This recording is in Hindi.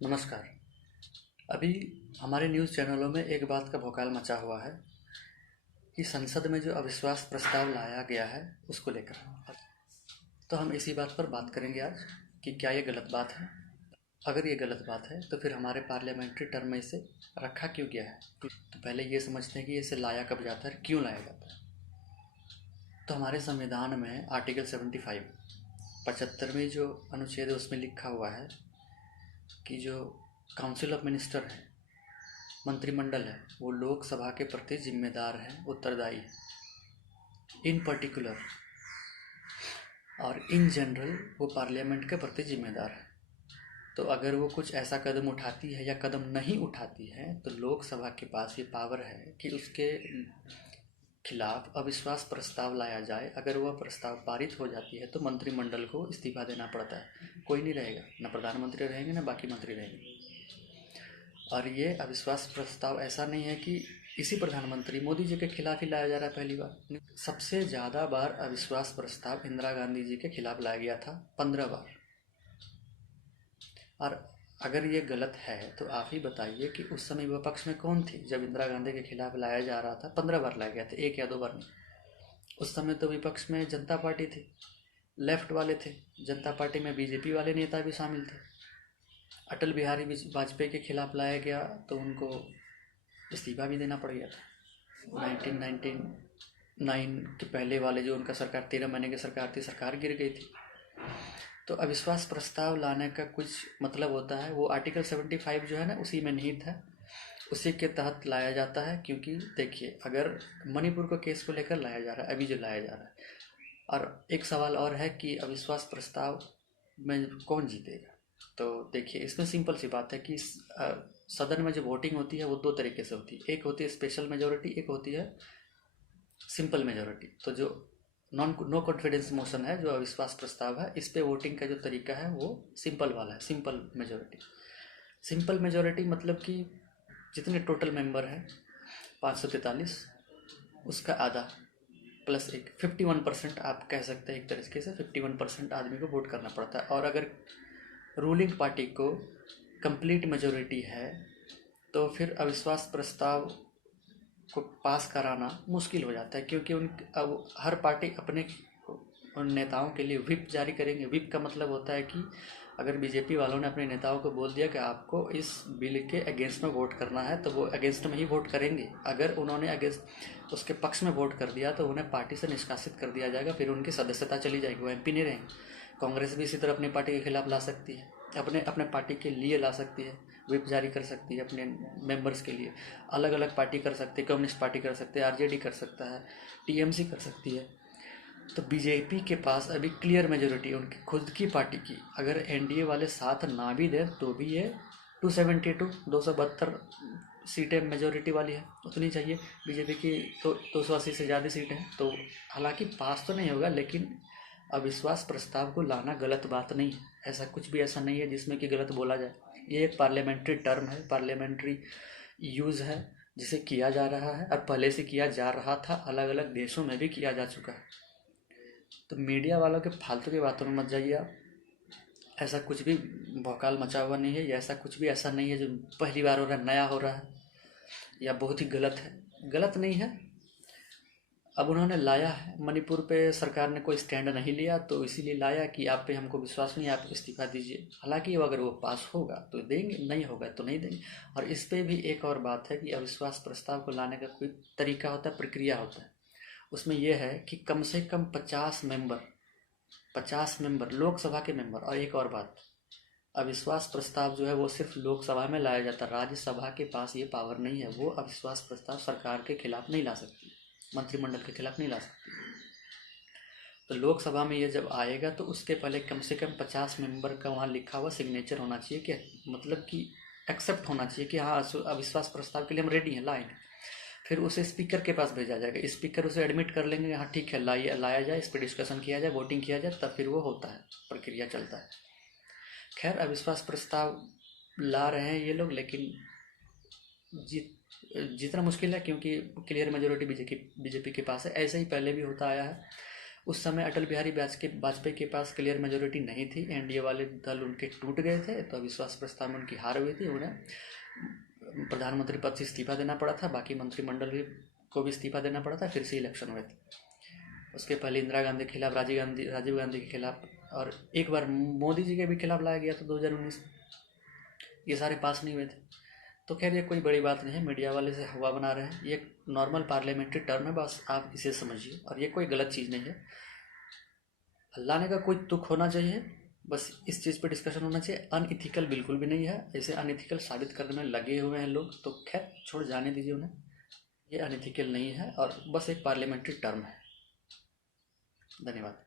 नमस्कार। अभी हमारे न्यूज़ चैनलों में एक बात का भौकाल मचा हुआ है कि संसद में जो अविश्वास प्रस्ताव लाया गया है उसको लेकर। तो हम इसी बात पर बात करेंगे आज कि क्या ये गलत बात है। अगर ये गलत बात है तो फिर हमारे पार्लियामेंट्री टर्म में इसे रखा क्यों गया है। तो पहले ये समझते हैं कि इसे लाया कब जाता है, क्यों लाया जाता है। तो हमारे संविधान में आर्टिकल 75 75वीं जो अनुच्छेद है उसमें लिखा हुआ है कि जो काउंसिल ऑफ मिनिस्टर है, मंत्रिमंडल है, वो लोकसभा के प्रति जिम्मेदार है, उत्तरदायी है इन पर्टिकुलर, और इन जनरल वो पार्लियामेंट के प्रति जिम्मेदार है। तो अगर वो कुछ ऐसा कदम उठाती है या कदम नहीं उठाती है तो लोकसभा के पास ये पावर है कि उसके खिलाफ अविश्वास प्रस्ताव लाया जाए। अगर वह प्रस्ताव पारित हो जाती है तो मंत्रिमंडल को इस्तीफा देना पड़ता है। कोई नहीं रहेगा, न प्रधानमंत्री रहेंगे न बाकी मंत्री रहेंगे। और ये अविश्वास प्रस्ताव ऐसा नहीं है कि इसी प्रधानमंत्री मोदी जी के खिलाफ ही लाया जा रहा है। पहली बार, सबसे ज़्यादा बार अविश्वास प्रस्ताव इंदिरा गांधी जी के खिलाफ लाया गया था, 15 बार। और अगर ये गलत है तो आप ही बताइए कि उस समय विपक्ष में कौन थी जब इंदिरा गांधी के खिलाफ लाया जा रहा था। 15 बार लाया गया था, एक या दो बार नहीं। उस समय तो विपक्ष में जनता पार्टी थी, लेफ्ट वाले थे। जनता पार्टी में बीजेपी वाले नेता भी शामिल थे। अटल बिहारी वाजपेयी के खिलाफ लाया गया तो उनको इस्तीफा भी देना पड़ गया था। 1999 के पहले वाले जो उनका सरकार 13 महीने की सरकार थी, सरकार गिर गई थी। तो अविश्वास प्रस्ताव लाने का कुछ मतलब होता है, वो आर्टिकल 75 जो है ना उसी में निहित है, उसी के तहत लाया जाता है। क्योंकि देखिए, अगर मणिपुर को केस को लेकर लाया जा रहा है, अभी जो लाया जा रहा है, और एक सवाल और है कि अविश्वास प्रस्ताव में कौन जीतेगा। तो देखिए, इसमें सिंपल सी बात है कि सदन में जो वोटिंग होती है वो दो तरीके से होती है। एक होती है स्पेशल मेजोरिटी, एक होती है सिंपल मेजोरिटी। तो जो नो कॉन्फिडेंस मोशन है, जो अविश्वास प्रस्ताव है, इस पे वोटिंग का जो तरीका है वो सिंपल वाला है, सिंपल मेजोरिटी। सिंपल मेजोरिटी मतलब कि जितने टोटल मेंबर हैं 543, उसका आधा प्लस एक 51% आप कह सकते हैं। एक तरीके से 51% आदमी को वोट करना पड़ता है। और अगर रूलिंग पार्टी को कंप्लीट मेजोरिटी है तो फिर अविश्वास प्रस्ताव को पास कराना मुश्किल हो जाता है। क्योंकि अब हर पार्टी अपने उन नेताओं के लिए व्हिप जारी करेंगे। व्हिप का मतलब होता है कि अगर बीजेपी वालों ने अपने नेताओं को बोल दिया कि आपको इस बिल के अगेंस्ट में वोट करना है तो वो अगेंस्ट में ही वोट करेंगे। अगर उन्होंने अगेंस्ट उसके पक्ष में वोट कर दिया तो उन्हें पार्टी से निष्कासित कर दिया जाएगा, फिर उनकी सदस्यता चली जाएगी, वो एमपी नहीं रहेंगे। कांग्रेस भी इसी तरह अपनी पार्टी के खिलाफ ला सकती है, अपने अपने पार्टी के लिए ला सकती है, व्हिप जारी कर सकती है अपने मेंबर्स के लिए। अलग अलग पार्टी कर सकती है, कम्युनिस्ट पार्टी कर सकते हैं, आरजेडी कर सकता है, टीएमसी कर सकती है। तो बीजेपी के पास अभी क्लियर मेजोरिटी है उनकी खुद की पार्टी की। अगर एनडीए वाले साथ ना भी दें तो भी ये 272 272 सीटें मेजोरिटी वाली है, उतनी चाहिए। बीजेपी की तो 280 से ज़्यादा सीटें हैं। तो हालांकि पास तो नहीं होगा, लेकिन अविश्वास प्रस्ताव को लाना गलत बात नहीं है। ऐसा कुछ भी ऐसा नहीं है जिसमें कि गलत बोला जाए। ये एक पार्लियामेंट्री टर्म है, पार्लियामेंट्री यूज़ है, जिसे किया जा रहा है और पहले से किया जा रहा था, अलग अलग देशों में भी किया जा चुका है। तो मीडिया वालों के फालतू की बातों में मत जाइए आप। ऐसा कुछ भी भौकाल मचा हुआ नहीं है, या ऐसा कुछ भी ऐसा नहीं है जो पहली बार हो रहा है, नया हो रहा है या बहुत ही गलत है। गलत नहीं है। अब उन्होंने लाया है, मणिपुर पे सरकार ने कोई स्टैंड नहीं लिया तो इसीलिए लाया कि आप पे हमको विश्वास नहीं है, आप इस्तीफा दीजिए। हालांकि अगर वो पास होगा तो देंगे, नहीं होगा तो नहीं देंगे। और इस पे भी एक और बात है कि अविश्वास प्रस्ताव को लाने का कोई तरीका होता है, प्रक्रिया होता है। उसमें यह है कि कम से कम 50 मेंबर लोकसभा के मेंबर। और एक और बात, अविश्वास प्रस्ताव जो है वो सिर्फ लोकसभा में लाया जाता है, राज्यसभा के पास ये पावर नहीं है। वो अविश्वास प्रस्ताव सरकार के खिलाफ नहीं ला सकती, मंत्रिमंडल के खिलाफ नहीं ला सकती। तो लोकसभा में ये जब आएगा तो उसके पहले कम से कम 50 मेंबर का वहाँ लिखा हुआ सिग्नेचर होना चाहिए, कि मतलब कि एक्सेप्ट होना चाहिए कि हाँ अविश्वास प्रस्ताव के लिए हम रेडी हैं, लाएंगे। फिर उसे स्पीकर के पास भेजा जाएगा, स्पीकर उसे एडमिट कर लेंगे, हाँ ठीक है लाया जाए, इस पर डिस्कशन किया जाए, वोटिंग किया जाए, तब फिर वो होता है, प्रक्रिया चलता है। खैर, अविश्वास प्रस्ताव ला रहे हैं ये लोग, लेकिन जितना मुश्किल है, क्योंकि क्लियर मेजोरिटी बीजेपी के पास है। ऐसे ही पहले भी होता आया है। उस समय अटल बिहारी वाजपेयी के पास क्लियर मेजोरिटी नहीं थी, एनडीए वाले दल उनके टूट गए थे, तो अविश्वास प्रस्ताव में उनकी हार हुई थी, उन्हें प्रधानमंत्री पद से इस्तीफा देना पड़ा था, बाकी मंत्रिमंडल भी को भी इस्तीफा देना पड़ा था, फिर से इलेक्शन हुए थे। उसके पहले इंदिरा गांधी के खिलाफ, राजीव गांधी के खिलाफ, और एक बार मोदी जी के भी खिलाफ लाया गया था 2019। ये सारे पास नहीं हुए थे। तो खैर ये कोई बड़ी बात नहीं है, मीडिया वाले से हवा बना रहे हैं, ये नॉर्मल पार्लियामेंट्री टर्म है, बस आप इसे समझिए, और ये कोई गलत चीज़ नहीं है। अल्लाह ने का कोई दुख होना चाहिए, बस इस चीज़ पे डिस्कशन होना चाहिए। अनइथिकल बिल्कुल भी नहीं है, ऐसे अनइथिकल साबित करने में लगे हुए हैं लोग, तो खैर छोड़ जाने दीजिए उन्हें, ये अनइथिकल नहीं है और बस एक पार्लियामेंट्री टर्म है। धन्यवाद।